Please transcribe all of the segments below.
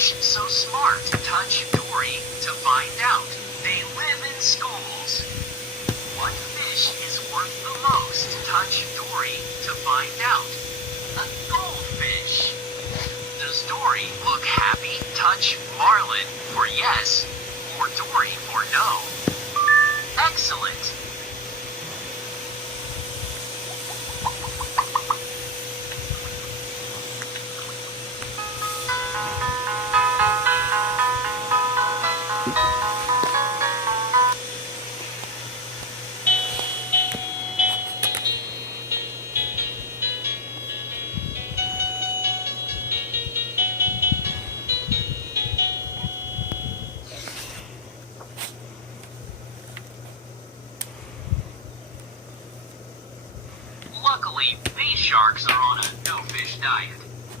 fish so smart? Touch Dory to find out. They live in schools. What fish is worth the most? Touch Dory to find out. A goldfish. Does Dory look happy? Touch Marlin for yes, or Dory for no. Excellent. Luckily, these sharks are on a no-fish diet.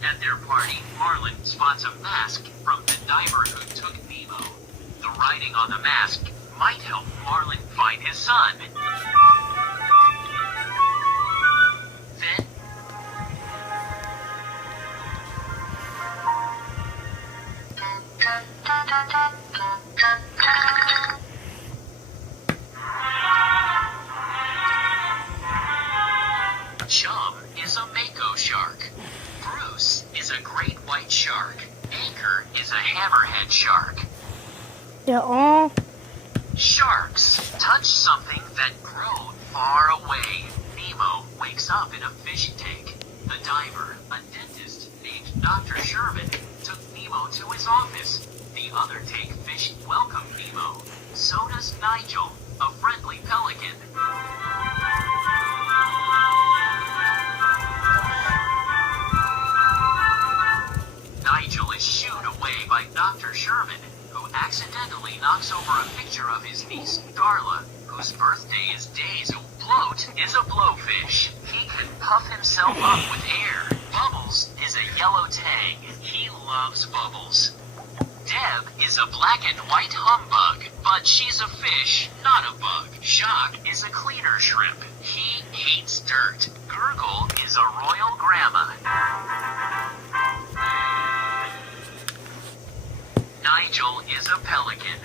At their party, Marlin spots a mask from the diver who took Nemo. The writing on the mask might help Marlin find his son. Then, Chum is a mako shark. Bruce is a great white shark. Anchor is a hammerhead shark. They're all Sharks touch something that grew far away. Nemo wakes up in a fish tank. The diver, a dentist named Dr. Sherman, took Nemo to his office. The other tank fish welcome Nemo. So does Nigel, a friendly pelican. Nigel is shooed away by Dr. Sherman, who accidentally knocks over a picture of his niece, Darla, whose birthday is days. Bloat is a blowfish. He can puff himself up with air. Bubbles is a yellow tang. He loves bubbles. Deb is a black and white humbug, but she's a fish, not a bug. Shock is a cleaner shrimp. He hates dirt. Gurgle is a royal grandma. Nigel is a pelican.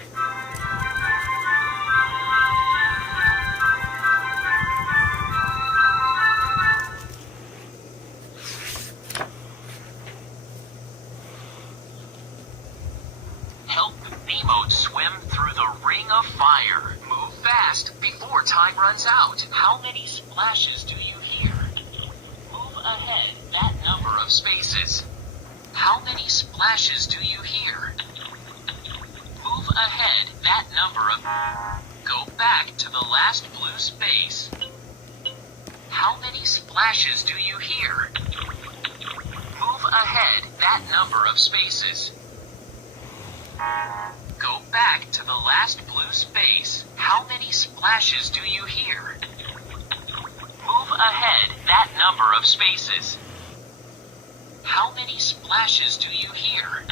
Help Nemo swim through the ring of fire. Move fast before time runs out. How many splashes do you hear? Move ahead that number of spaces. How many splashes do you hear? Move ahead that number of... Go back to the last blue space. How many splashes do you hear? Move ahead that number of spaces. Go back to the last blue space. How many splashes do you hear? Move ahead that number of spaces. How many splashes do you hear?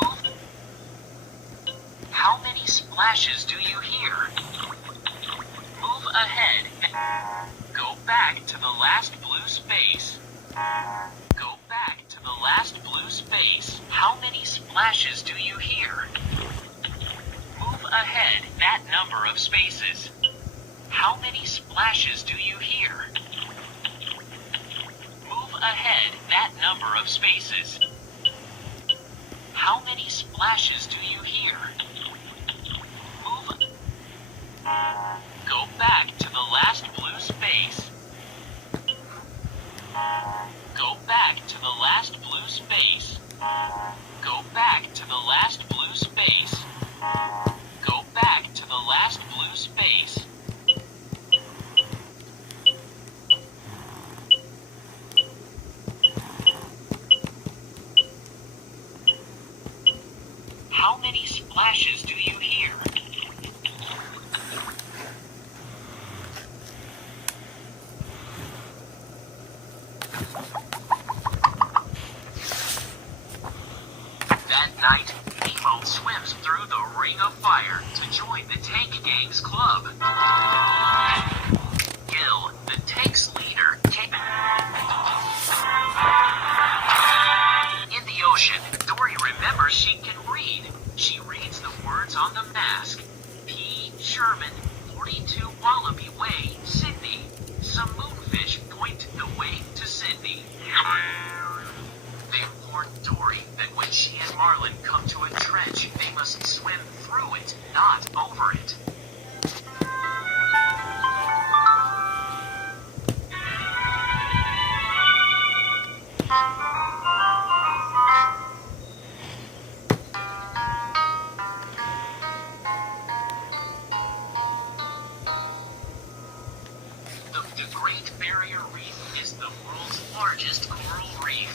Move. How many splashes do you hear? Move ahead. Go back to the last blue space. Go back to the last blue space. How many splashes do you hear? Move ahead that number of spaces. How many splashes do you hear? Move ahead that number of spaces. How many splashes do you hear? Move. Go back to the last blue space. Go back to the last blue space. Go back to the last blue space. Go back to the last blue space. How many splashes do you hear? That night, Nemo swims through the ring of fire to join the tank gang's club. Gil, the tank's leader, came... In the ocean, Dory on the mask. P. Sherman, 42 Wallaby Way, Sydney. Some moonfish point the way to Sydney. They warned Dory that when she and Marlin come to a trench, they must swim through it, not over it. The Great Barrier Reef is the world's largest coral reef.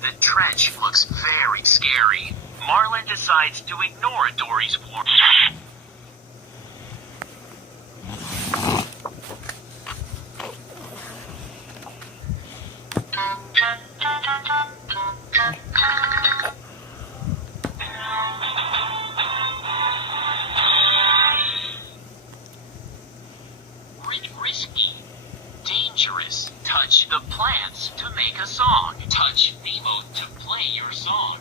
The trench looks very scary. Marlin decides to ignore Dory's warning. Risky. Dangerous. Touch the plants to make a song. Touch Nemo to play your song.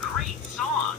Great song.